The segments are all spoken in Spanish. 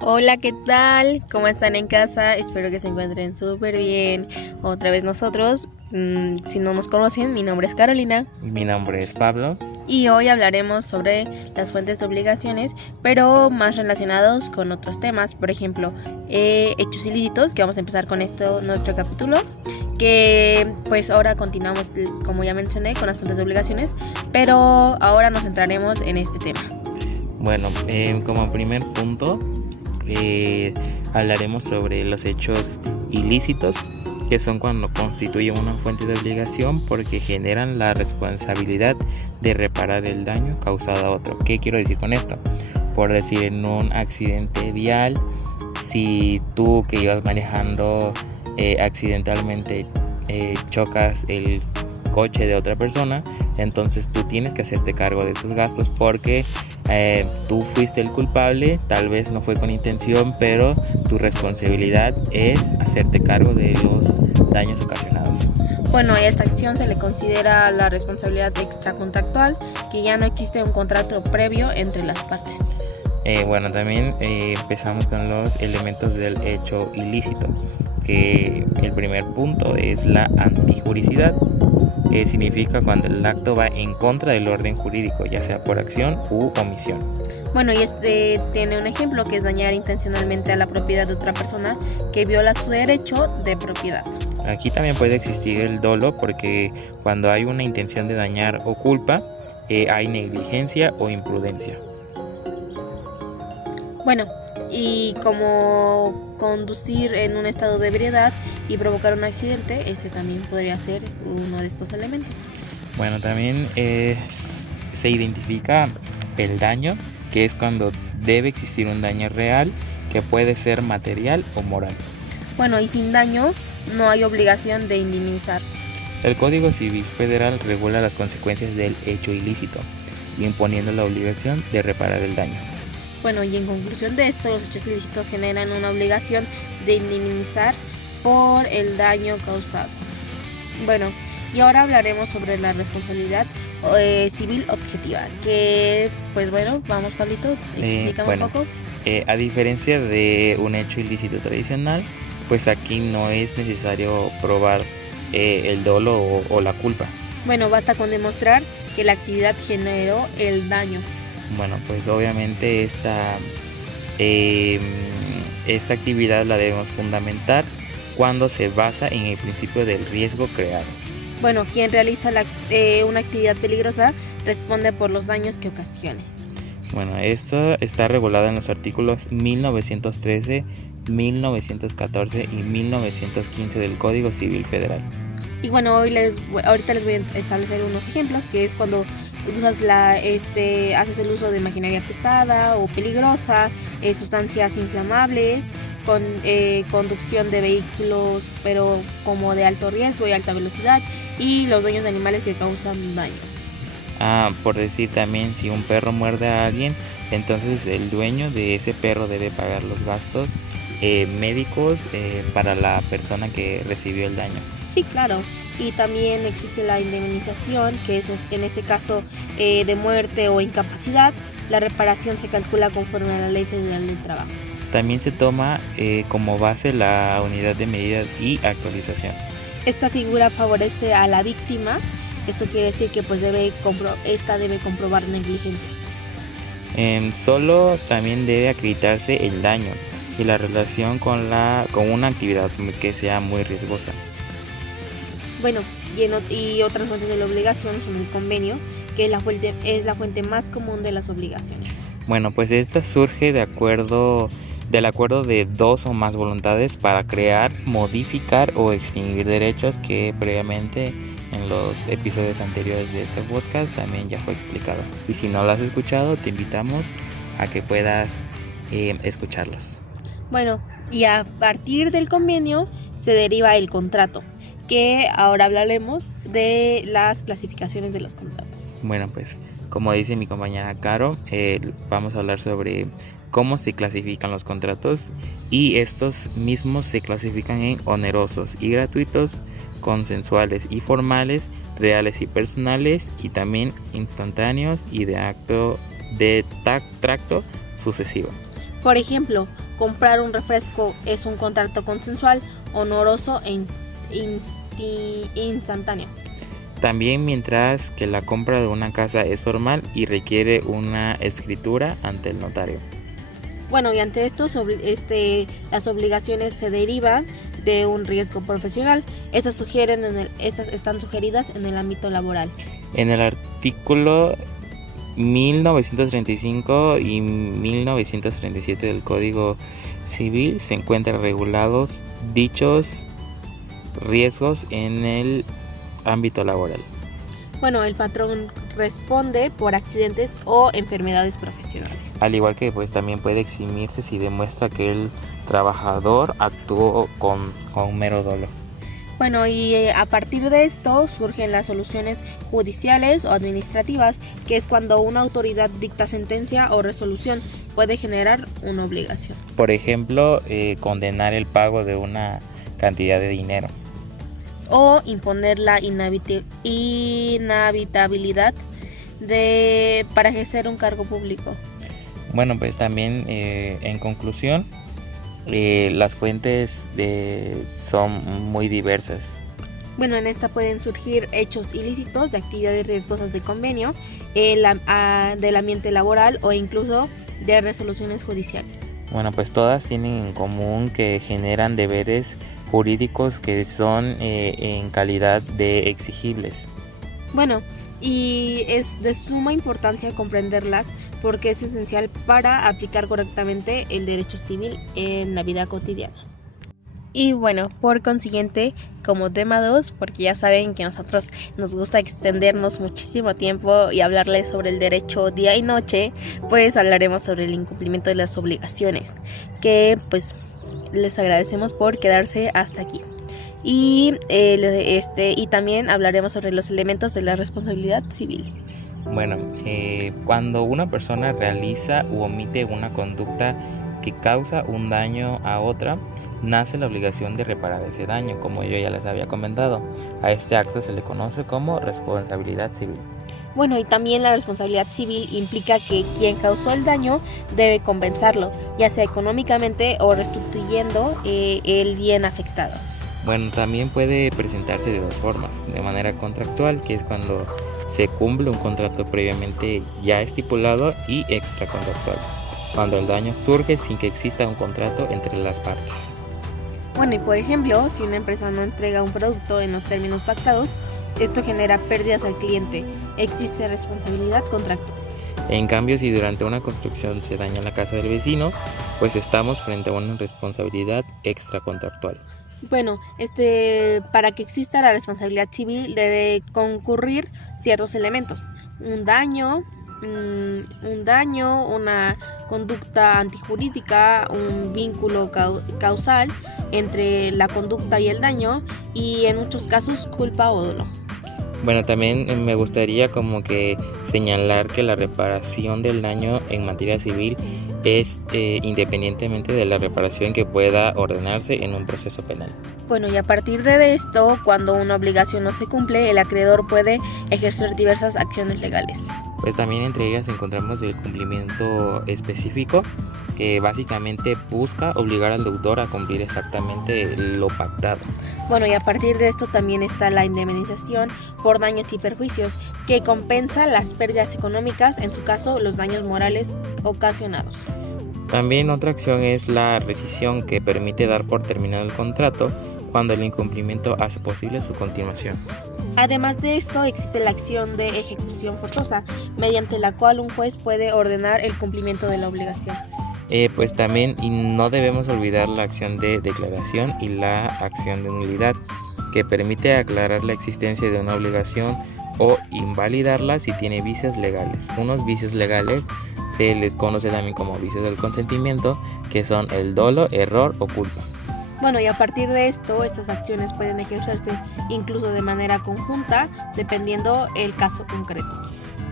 Hola, ¿qué tal? ¿Cómo están en casa? Espero que se encuentren súper bien. Otra vez nosotros, si no nos conocen, mi nombre es Carolina. Mi nombre es Pablo. Y hoy hablaremos sobre las fuentes de obligaciones, pero más relacionados con otros temas. Por ejemplo, hechos ilícitos, que vamos a empezar con esto, nuestro capítulo. Que pues ahora continuamos, como ya mencioné, con las fuentes de obligaciones, pero ahora nos centraremos en este tema. Bueno, como primer punto, hablaremos sobre los hechos ilícitos, que son cuando constituyen una fuente de obligación porque generan la responsabilidad de reparar el daño causado a otro. ¿Qué quiero decir con esto? Por decir, en un accidente vial, si tú que ibas manejando accidentalmente chocas el coche de otra persona, entonces tú tienes que hacerte cargo de esos gastos porque tú fuiste el culpable, tal vez no fue con intención, pero tu responsabilidad es hacerte cargo de los daños ocasionados. Bueno, a esta acción se le considera la responsabilidad extracontractual, que ya no existe un contrato previo entre las partes. Bueno, también empezamos con los elementos del hecho ilícito, que el primer punto es la antijuricidad, que significa cuando el acto va en contra del orden jurídico, ya sea por acción u omisión. Bueno, y este tiene un ejemplo que es dañar intencionalmente a la propiedad de otra persona que viola su derecho de propiedad. Aquí también puede existir el dolo porque cuando hay una intención de dañar o culpa, hay negligencia o imprudencia. Bueno, y como conducir en un estado de ebriedad y provocar un accidente, ese también podría ser uno de estos elementos. Bueno, también se identifica el daño, que es cuando debe existir un daño real, que puede ser material o moral. Bueno, y sin daño no hay obligación de indemnizar. El Código Civil Federal regula las consecuencias del hecho ilícito, imponiendo la obligación de reparar el daño. Bueno, y en conclusión de esto, los hechos ilícitos generan una obligación de indemnizar por el daño causado. Bueno, y ahora hablaremos sobre la responsabilidad civil objetiva, que pues bueno, vamos Pablito, explícame un poco. A diferencia de un hecho ilícito tradicional, pues aquí no es necesario probar el dolo o la culpa. Bueno, basta con demostrar que la actividad generó el daño. Bueno, pues obviamente esta actividad la debemos fundamentar cuando se basa en el principio del riesgo creado. Bueno, quien realiza una actividad peligrosa responde por los daños que ocasione. Bueno, esto está regulado en los artículos 1913, 1914 y 1915 del Código Civil Federal. Y bueno, ahorita les voy a establecer unos ejemplos, que es cuando haces el uso de maquinaria pesada o peligrosa, sustancias inflamables, conducción de vehículos pero como de alto riesgo y alta velocidad, y los dueños de animales que causan daños. Por decir también, si un perro muerde a alguien, entonces el dueño de ese perro debe pagar los gastos médicos para la persona que recibió el daño. Sí, claro. Y también existe la indemnización, que es en este caso de muerte o incapacidad. La reparación se calcula conforme a la Ley Federal del Trabajo. También se toma como base la unidad de medida y actualización. Esta figura favorece a la víctima. Esto quiere decir que pues esta debe comprobar negligencia. Solo también debe acreditarse el daño y la relación con una actividad que sea muy riesgosa. Bueno, y otras fuentes de la obligación son el convenio, que es la fuente más común de las obligaciones. Bueno, pues esta surge del acuerdo de dos o más voluntades para crear, modificar o extinguir derechos, que previamente en los episodios anteriores de este podcast también ya fue explicado. Y si no lo has escuchado, te invitamos a que puedas escucharlos. Bueno, y a partir del convenio se deriva el contrato, que ahora hablaremos de las clasificaciones de los contratos. Bueno, pues como dice mi compañera Caro, vamos a hablar sobre cómo se clasifican los contratos, y estos mismos se clasifican en onerosos y gratuitos, consensuales y formales, reales y personales, y también instantáneos y de tracto sucesivo. Por ejemplo, comprar un refresco es un contrato consensual, honoroso e instantáneo. También mientras que la compra de una casa es formal y requiere una escritura ante el notario. Bueno, y ante esto, las obligaciones se derivan de un riesgo profesional. Estas están sugeridas en el ámbito laboral. En el artículo 1935 y 1937 del Código Civil se encuentran regulados dichos riesgos en el ámbito laboral. Bueno, el patrón responde por accidentes o enfermedades profesionales. Al igual que pues también puede eximirse si demuestra que el trabajador actuó con mero dolo. Bueno, y a partir de esto surgen las soluciones judiciales o administrativas, que es cuando una autoridad dicta sentencia o resolución, puede generar una obligación. Por ejemplo, condenar el pago de una cantidad de dinero. O imponer la inhabitabilidad para ejercer un cargo público. Bueno, pues también en conclusión, las fuentes son muy diversas. Bueno, en esta pueden surgir hechos ilícitos de actividades riesgosas de convenio, del ambiente laboral o incluso de resoluciones judiciales. Bueno, pues todas tienen en común que generan deberes jurídicos que son en calidad de exigibles. Bueno, y es de suma importancia comprenderlas porque es esencial para aplicar correctamente el derecho civil en la vida cotidiana. Y bueno, por consiguiente, como tema 2, porque ya saben que a nosotros nos gusta extendernos muchísimo tiempo y hablarles sobre el derecho día y noche, pues hablaremos sobre el incumplimiento de las obligaciones, que pues les agradecemos por quedarse hasta aquí. Y también hablaremos sobre los elementos de la responsabilidad civil. Bueno, cuando una persona realiza u omite una conducta que causa un daño a otra, nace la obligación de reparar ese daño, como yo ya les había comentado. A este acto se le conoce como responsabilidad civil. Bueno, y también la responsabilidad civil implica que quien causó el daño debe compensarlo, ya sea económicamente o restituyendo el bien afectado. Bueno, también puede presentarse de dos formas: de manera contractual, que es cuando se cumple un contrato previamente ya estipulado, y extracontractual, cuando el daño surge sin que exista un contrato entre las partes. Bueno, y por ejemplo, si una empresa no entrega un producto en los términos pactados, esto genera pérdidas al cliente. Existe responsabilidad contractual. En cambio, si durante una construcción se daña la casa del vecino, pues estamos frente a una responsabilidad extracontractual. Bueno, para que exista la responsabilidad civil debe concurrir ciertos elementos: un daño, una conducta antijurídica, un vínculo causal entre la conducta y el daño, y en muchos casos culpa o dolo. Bueno, también me gustaría como que señalar que la reparación del daño en materia civil es independientemente de la reparación que pueda ordenarse en un proceso penal. Bueno, y a partir de esto, cuando una obligación no se cumple, el acreedor puede ejercer diversas acciones legales. Pues también entre ellas encontramos el cumplimiento específico, que básicamente busca obligar al deudor a cumplir exactamente lo pactado. Bueno, y a partir de esto también está la indemnización por daños y perjuicios, que compensa las pérdidas económicas, en su caso los daños morales ocasionados. También otra acción es la rescisión, que permite dar por terminado el contrato cuando el incumplimiento hace posible su continuación. Además de esto, existe la acción de ejecución forzosa, mediante la cual un juez puede ordenar el cumplimiento de la obligación. Pues también, y no debemos olvidar, la acción de declaración y la acción de nulidad, que permite aclarar la existencia de una obligación o invalidarla si tiene vicios legales. Unos vicios legales se les conoce también como vicios del consentimiento, que son el dolo, error o culpa. Bueno, y a partir de esto, estas acciones pueden ejercerse incluso de manera conjunta, dependiendo el caso concreto.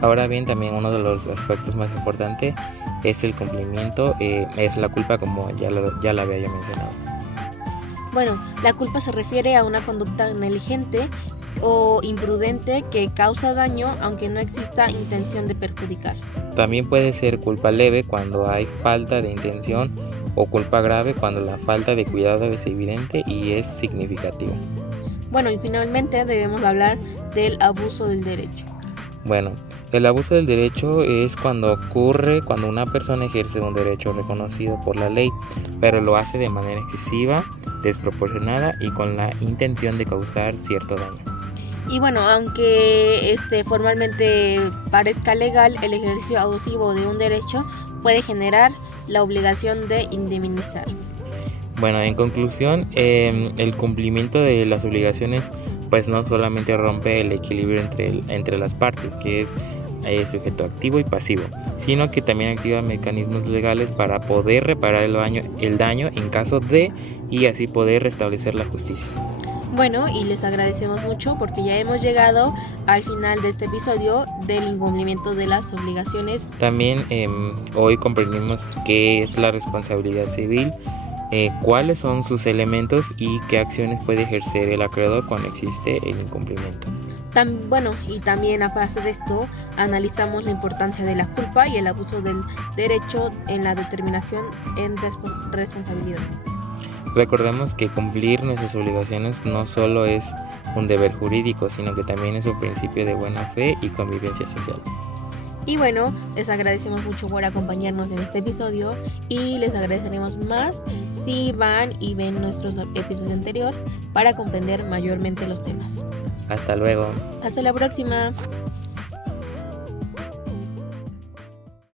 Ahora bien, también uno de los aspectos más importantes es el cumplimiento, es la culpa, como ya la había yo mencionado. Bueno, la culpa se refiere a una conducta negligente o imprudente que causa daño aunque no exista intención de perjudicar. También puede ser culpa leve cuando hay falta de intención o culpa grave cuando la falta de cuidado es evidente y es significativa. Bueno, y finalmente debemos hablar del abuso del derecho. Bueno, el abuso del derecho es cuando ocurre cuando una persona ejerce un derecho reconocido por la ley, pero lo hace de manera excesiva, desproporcionada y con la intención de causar cierto daño. Y bueno, aunque formalmente parezca legal, el ejercicio abusivo de un derecho puede generar la obligación de indemnizar. Bueno, en conclusión, el cumplimiento de las obligaciones pues no solamente rompe el equilibrio entre las partes, que es sujeto activo y pasivo, sino que también activa mecanismos legales para poder reparar el daño en caso de y así poder restablecer la justicia. Bueno, y les agradecemos mucho porque ya hemos llegado al final de este episodio del incumplimiento de las obligaciones. También hoy comprendimos qué es la responsabilidad civil, cuáles son sus elementos y qué acciones puede ejercer el acreedor cuando existe el incumplimiento. Y también aparte de esto, analizamos la importancia de la culpa y el abuso del derecho en la determinación en responsabilidades. Recordemos que cumplir nuestras obligaciones no solo es un deber jurídico, sino que también es un principio de buena fe y convivencia social. Y bueno, les agradecemos mucho por acompañarnos en este episodio y les agradeceremos más si van y ven nuestros episodios anteriores para comprender mayormente los temas. Hasta luego. Hasta la próxima.